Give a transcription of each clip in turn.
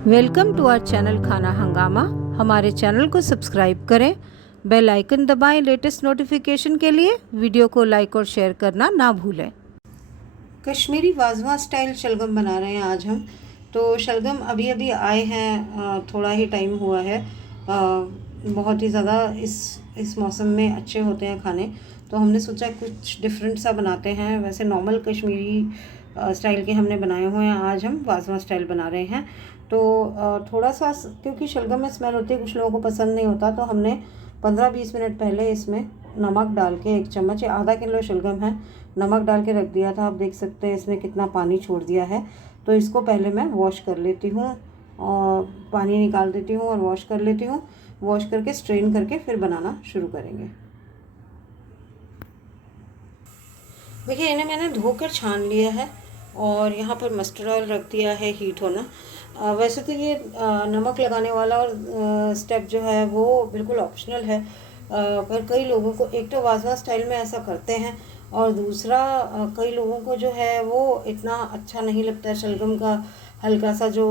Welcome to our channel खाना हंगामा। हमारे चैनल को सब्सक्राइब करें, बेल आइकन दबाएं लेटेस्ट नोटिफिकेशन के लिए। वीडियो को लाइक और शेयर करना ना भूलें। कश्मीरी वाजवा स्टाइल शलगम बना रहे हैं आज हम। तो शलगम अभी अभी आए हैं, थोड़ा ही टाइम हुआ है। बहुत ही ज़्यादा इस मौसम में अच्छे होते हैं खाने, तो हमने सोचा कुछ डिफरेंट सा बनाते हैं। वैसे नॉर्मल कश्मीरी स्टाइल के हमने बनाए हुए हैं, आज हम वाजवा स्टाइल बना रहे हैं। तो थोड़ा सा, क्योंकि शलगम में स्मेल होती है, कुछ लोगों को पसंद नहीं होता, तो हमने 15-20 मिनट पहले इसमें नमक डाल के 1 चम्मच, आधा किलो शलगम है, नमक डाल के रख दिया था। आप देख सकते हैं इसने कितना पानी छोड़ दिया है। तो इसको पहले मैं वॉश कर लेती हूँ और पानी निकाल देती हूँ और वॉश कर लेती हूँ। वॉश करके स्ट्रेन करके फिर बनाना शुरू करेंगे। देखिए, इन्हें मैंने धोकर छान लिया है और यहाँ पर मस्टर्ड ऑयल रख दिया है हीट होना। वैसे तो ये नमक लगाने वाला और स्टेप जो है वो बिल्कुल ऑप्शनल है, पर कई लोगों को, एक तो वाजवा स्टाइल में ऐसा करते हैं और दूसरा कई लोगों को जो है वो इतना अच्छा नहीं लगता है। शलगम का हल्का सा जो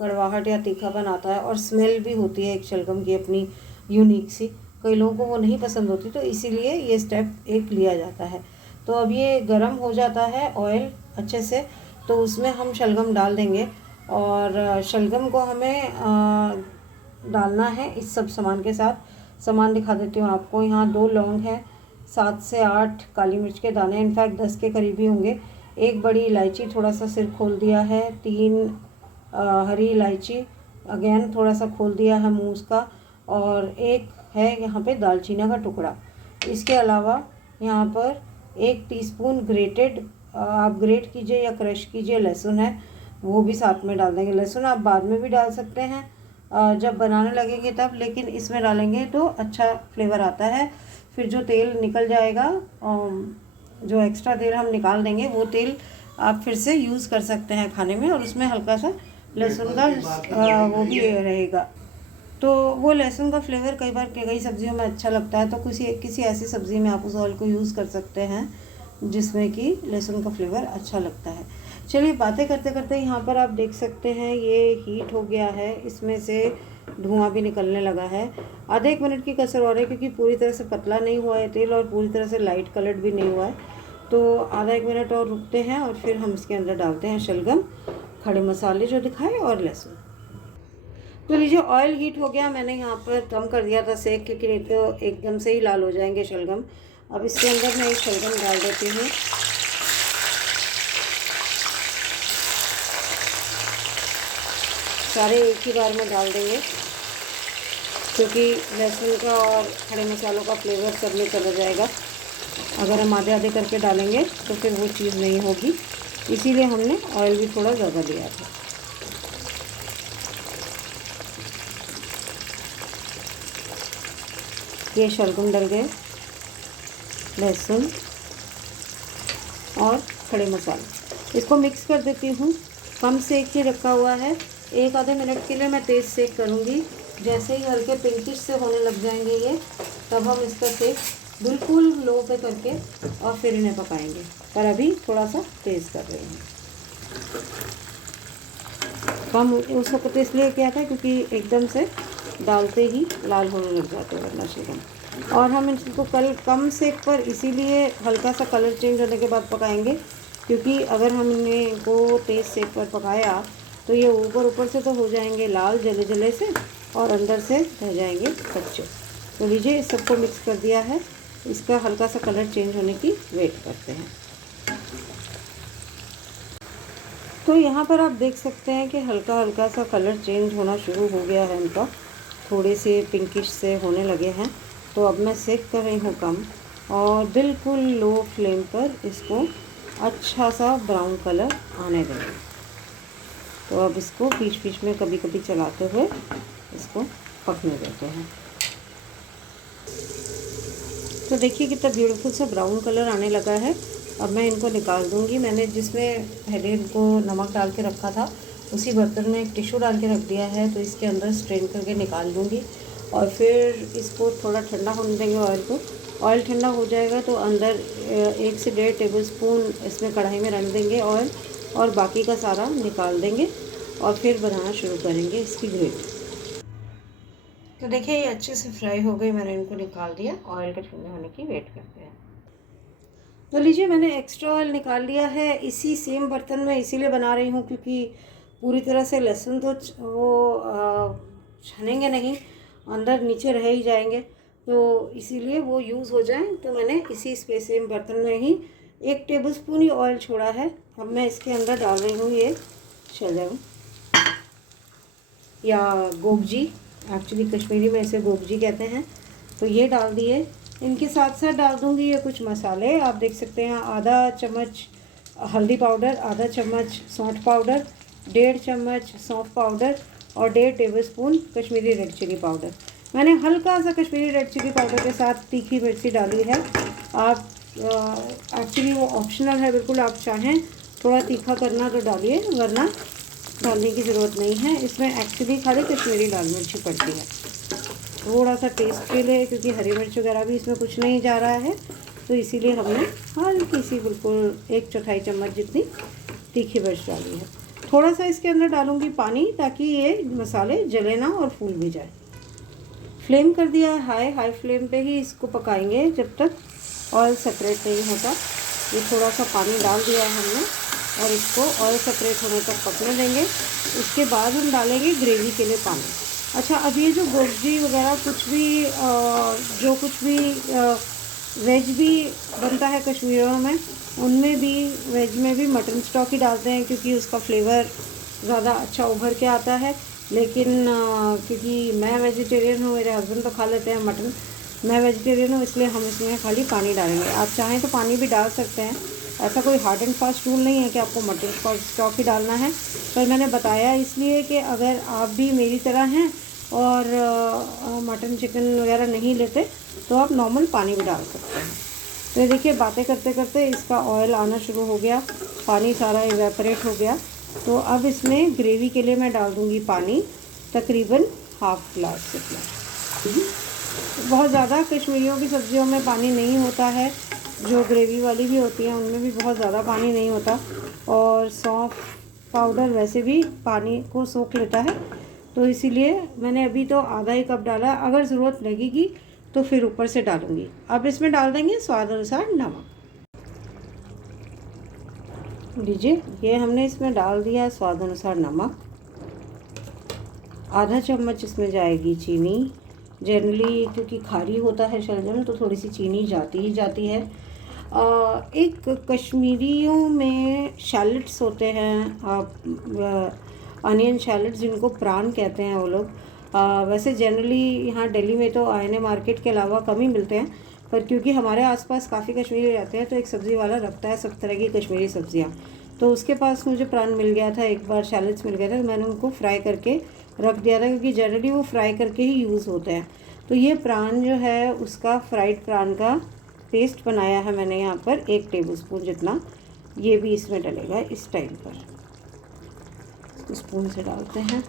कड़वाहट या तीखापन आता है और स्मेल भी होती है एक शलगम की अपनी यूनिक सी, कई लोगों को वो नहीं पसंद होती, तो इसीलिए ये स्टेप एक लिया जाता है। तो अब ये गरम हो जाता है ऑयल अच्छे से, तो उसमें हम शलगम डाल देंगे और शलगम को हमें डालना है इस सब सामान के साथ। सामान दिखा देती हूँ आपको। यहाँ 2 लौंग है, 7 से 8 काली मिर्च के दाने, इनफैक्ट 10 के करीब ही होंगे, 1 बड़ी इलायची, थोड़ा सा सिर खोल दिया है, 3 हरी इलायची, अगेन थोड़ा सा खोल दिया है मूस का, और 1 है यहाँ पे दालचीनी का टुकड़ा। इसके अलावा यहाँ पर 1 टीस्पून ग्रेटेड, आप ग्रेट कीजिए या क्रश कीजिए, लहसुन है, वो भी साथ में डाल देंगे। लहसुन आप बाद में भी डाल सकते हैं जब बनाने लगेंगे तब, लेकिन इसमें डालेंगे तो अच्छा फ्लेवर आता है। फिर जो तेल निकल जाएगा, जो एक्स्ट्रा तेल हम निकाल देंगे, वो तेल आप फिर से यूज़ कर सकते हैं खाने में, और उसमें हल्का सा लहसुन का वो भी रहेगा। तो वो लहसुन का फ्लेवर कई बार कई सब्जियों में अच्छा लगता है, तो किसी ऐसी सब्ज़ी में आप उस ऑयल को यूज़ कर सकते हैं जिसमें कि लहसुन का फ्लेवर अच्छा लगता है। चलिए, बातें करते करते यहाँ पर आप देख सकते हैं ये हीट हो गया है, इसमें से धुआं भी निकलने लगा है। आधे 1 मिनट की कसर और है, क्योंकि पूरी तरह से पतला नहीं हुआ है तेल और पूरी तरह से लाइट कलर्ड भी नहीं हुआ है। तो आधा 1 मिनट और रुकते हैं और फिर हम इसके अंदर डालते हैं शलगम, खड़े मसाले जो दिखाए और लहसुन। तो लीजिए, ऑयल हीट हो गया। मैंने यहाँ पर कम कर दिया था सेक, क्योंकि नहीं तो एकदम से ही लाल हो जाएंगे शलगम। अब इसके अंदर मैं एक शलगम डाल देती हूँ। सारे एक ही बार में डाल देंगे, क्योंकि लहसुन का और खड़े मसालों का फ्लेवर सब में चला जाएगा। अगर हम आधे आधे करके डालेंगे तो फिर वो चीज़ नहीं होगी, इसीलिए हमने ऑयल भी थोड़ा ज़्यादा लिया था। ये शलगम डल गए, लहसुन और खड़े मसाले, इसको मिक्स कर देती हूँ। कम सेक ही रखा हुआ है, 1 आधे मिनट के लिए मैं तेज़ सेक करूँगी। जैसे ही हल्के पिंकिश से होने लग जाएंगे ये, तब हम इसका सेक बिल्कुल लो पे करके और फिर इन्हें पकाएंगे, पर अभी थोड़ा सा तेज़ कर रही हूँ। कम उस वक्त इसलिए किया था क्योंकि एकदम से डालते ही लाल होने लग जाते हैं वरना शलगम। और हम इसको कम सेक पर इसीलिए हल्का सा कलर चेंज होने के बाद पकाएंगे, क्योंकि अगर हमने इनको तेज़ सेक पर पकाया तो ये ऊपर से तो हो जाएंगे लाल जले जले से, और अंदर से रह जाएंगे कच्चे। तो लीजिए, इस सबको मिक्स कर दिया है, इसका हल्का सा कलर चेंज होने की वेट करते हैं। तो यहाँ पर आप देख सकते हैं कि हल्का हल्का सा कलर चेंज होना शुरू हो गया है इनका, थोड़े से पिंकिश से होने लगे हैं। तो अब मैं सेक कर रही हूँ कम, और बिल्कुल लो फ्लेम पर इसको अच्छा सा ब्राउन कलर आने देंगे। तो अब इसको बीच बीच में कभी कभी चलाते हुए इसको पकने देते हैं। तो देखिए कितना ब्यूटीफुल सा ब्राउन कलर आने लगा है। अब मैं इनको निकाल दूंगी। मैंने जिसमें पहले इनको नमक डाल के रखा था, उसी बर्तन में एक टिश्यू डाल के रख दिया है, तो इसके अंदर स्ट्रेन करके निकाल दूंगी और फिर इसको थोड़ा ठंडा होने देंगे ऑयल को। ऑयल ठंडा हो जाएगा तो अंदर 1 से 1.5 टेबल स्पून इसमें कढ़ाई में रख देंगे ऑयल, और बाकी का सारा निकाल देंगे और फिर बनाना शुरू करेंगे इसकी ग्रेवी। तो देखिए ये अच्छे से फ्राई हो गई, मैंने इनको निकाल दिया। ऑयल का ठंडा होने की वेट करते हैं। तो लीजिए मैंने एक्स्ट्रा ऑयल निकाल लिया है इसी सेम बर्तन में, इसीलिए बना रही हूँ क्योंकि पूरी तरह से लहसुन तो वो छनेंगे नहीं, अंदर नीचे रह ही जाएंगे, तो इसीलिए वो यूज़ हो जाए। तो मैंने इसी सेम बर्तन में ही 1 टेबलस्पून ही ऑयल छोड़ा है। अब मैं इसके अंदर डाल रही हूँ ये शलजम या गोगजी, एक्चुअली कश्मीरी में इसे गोगजी कहते हैं। तो ये डाल दिए। इनके साथ साथ डाल दूँगी ये कुछ मसाले, आप देख सकते हैं। आधा चम्मच हल्दी पाउडर, आधा चम्मच सौंठ पाउडर, 1.5 चम्मच सौंफ पाउडर और 1.5 tablespoon Kashmiri red chilli powder. मैंने हल्का सा कश्मीरी रेड चिली पाउडर के साथ तीखी मिर्ची डाली है। आप एक्चुअली वो ऑप्शनल है बिल्कुल, आप चाहें थोड़ा तीखा करना तो डालिए, वरना डालने की ज़रूरत नहीं है। इसमें एक्चुअली खाली कश्मीरी लाल मिर्ची पड़ती है, थोड़ा सा टेस्ट के लिए, क्योंकि हरी मिर्च वगैरह भी इसमें कुछ नहीं जा रहा है, तो इसीलिए हमने हल्की सी बिल्कुल 1/4 चम्मच जितनी तीखी मिर्च डाली है। थोड़ा सा इसके अंदर डालूँगी पानी ताकि ये मसाले जले ना और फूल भी जाए। फ्लेम कर दिया है हाई फ्लेम पे ही इसको पकाएंगे जब तक ऑयल सेपरेट नहीं होता। ये थोड़ा सा पानी डाल दिया है हमने और इसको ऑयल सेपरेट होने तक पकने देंगे। उसके बाद हम डालेंगे ग्रेवी के लिए पानी। अच्छा, अब ये जो गोगजी वगैरह कुछ भी जो कुछ भी वेज भी बनता है कश्मीरियों में, उनमें भी वेज में भी मटन स्टॉक ही डालते हैं क्योंकि उसका फ्लेवर ज़्यादा अच्छा उभर के आता है। लेकिन क्योंकि मैं वेजिटेरियन हूँ, मेरे हस्बैंड तो खा लेते हैं मटन, मैं वेजिटेरियन हूँ, इसलिए हम इसमें खाली पानी डालेंगे। आप चाहें तो पानी भी डाल सकते हैं, ऐसा कोई हार्ड एंड फास्ट रूल नहीं है कि आपको मटन स्टॉक ही डालना है। पर मैंने बताया इसलिए कि अगर आप भी मेरी तरह हैं और मटन चिकन वगैरह नहीं लेते तो आप नॉर्मल पानी भी डाल सकते हैं। तो ये देखिए बातें करते करते इसका ऑयल आना शुरू हो गया, पानी सारा इवेपोरेट हो गया। तो अब इसमें ग्रेवी के लिए मैं डाल दूँगी पानी, तकरीबन हाफ ग्लास जितना। बहुत ज़्यादा कश्मीरियों की सब्ज़ियों में पानी नहीं होता है, जो ग्रेवी वाली भी होती हैं उनमें भी बहुत ज़्यादा पानी नहीं होता, और सौंफ पाउडर वैसे भी पानी को सोख लेता है, तो इसीलिए मैंने अभी तो आधा ही कप डाला। अगर ज़रूरत लगेगी तो फिर ऊपर से डालूँगी। अब इसमें डाल देंगे स्वाद अनुसार नमक। लीजिए ये हमने इसमें डाल दिया स्वाद अनुसार नमक। आधा चम्मच इसमें जाएगी चीनी। जनरली क्योंकि खारी होता है शलजम तो थोड़ी सी चीनी जाती ही जाती है। एक कश्मीरियों में शैलट्स होते हैं, अनियन शैलट्स जिनको प्राण कहते हैं वो लोग। वैसे जनरली यहाँ दिल्ली में तो आईने मार्केट के अलावा कम ही मिलते हैं, पर क्योंकि हमारे आसपास काफ़ी कश्मीरी रहते हैं तो एक सब्ज़ी वाला रखता है सब तरह की कश्मीरी सब्ज़ियाँ, तो उसके पास मुझे प्राण मिल गया था, एक बार शैलट्स मिल गया था, तो मैंने उनको फ्राई करके रख दिया था क्योंकि जनरली वो फ्राई करके ही यूज़ होते हैं। तो ये प्राण जो है उसका फ्राइड प्राण का पेस्ट बनाया है मैंने यहाँ पर 1 टेबलस्पून जितना, ये भी इसमें डलेगा इस टाइम पर। स्पून से डालते हैं।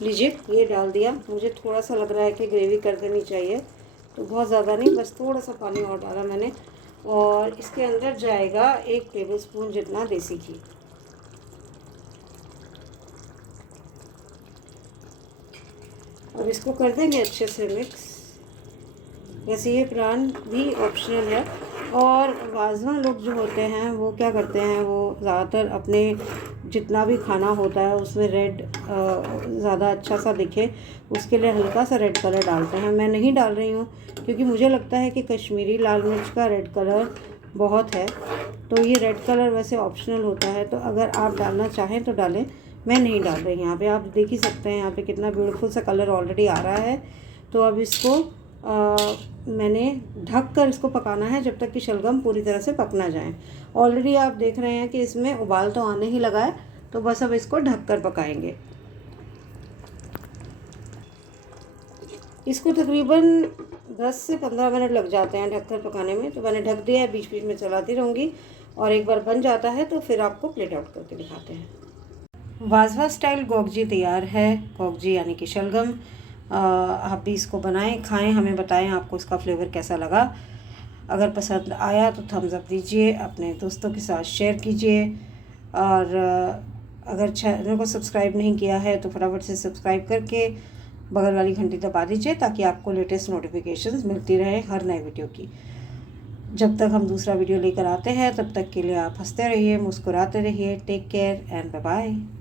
लीजिए ये डाल दिया। मुझे थोड़ा सा लग रहा है कि ग्रेवी कर देनी चाहिए, तो बहुत ज़्यादा नहीं, बस थोड़ा सा पानी और डाला मैंने। और इसके अंदर जाएगा 1 टेबलस्पून जितना देसी घी। और इसको कर देंगे अच्छे से मिक्स। वैसे ये प्राण भी ऑप्शनल है, और वाज़वान लोग जो होते हैं वो क्या करते हैं, वो ज़्यादातर अपने जितना भी खाना होता है उसमें रेड ज़्यादा अच्छा सा दिखे उसके लिए हल्का सा रेड कलर डालते हैं। मैं नहीं डाल रही हूँ क्योंकि मुझे लगता है कि कश्मीरी लाल मिर्च का रेड कलर बहुत है, तो ये रेड कलर वैसे ऑप्शनल होता है, तो अगर आप डालना चाहें तो डालें, मैं नहीं डाल रही। यहाँ पे आप देख ही सकते हैं यहाँ पे कितना ब्यूटीफुल सा कलर ऑलरेडी आ रहा है। तो अब इसको मैंने ढक कर इसको पकाना है जब तक कि शलगम पूरी तरह से पक ना जाए। ऑलरेडी आप देख रहे हैं कि इसमें उबाल तो आने ही लगा है, तो बस अब इसको ढक कर पकाएंगे। इसको तकरीबन 10 से 15 मिनट लग जाते हैं ढककर पकाने में, तो मैंने ढक दिया है, बीच बीच में चलाती रहूँगी, और एक बार बन जाता है तो फिर आपको प्लेट आउट करके दिखाते हैं। वाजवा स्टाइल गोगजी तैयार है। गोगजी यानी कि शलगम। आप भी इसको बनाएं, खाएं, हमें बताएं आपको इसका फ्लेवर कैसा लगा। अगर पसंद आया तो थम्स अप दीजिए, अपने दोस्तों के साथ शेयर कीजिए, और अगर चैनल को सब्सक्राइब नहीं किया है तो फटाफट से सब्सक्राइब करके बगल वाली घंटी दबा दीजिए, ताकि आपको लेटेस्ट नोटिफिकेशंस मिलती रहे हर नए वीडियो की। जब तक हम दूसरा वीडियो लेकर आते हैं तब तक के लिए आप हंसते रहिए, मुस्कुराते रहिए। Take care and bye bye.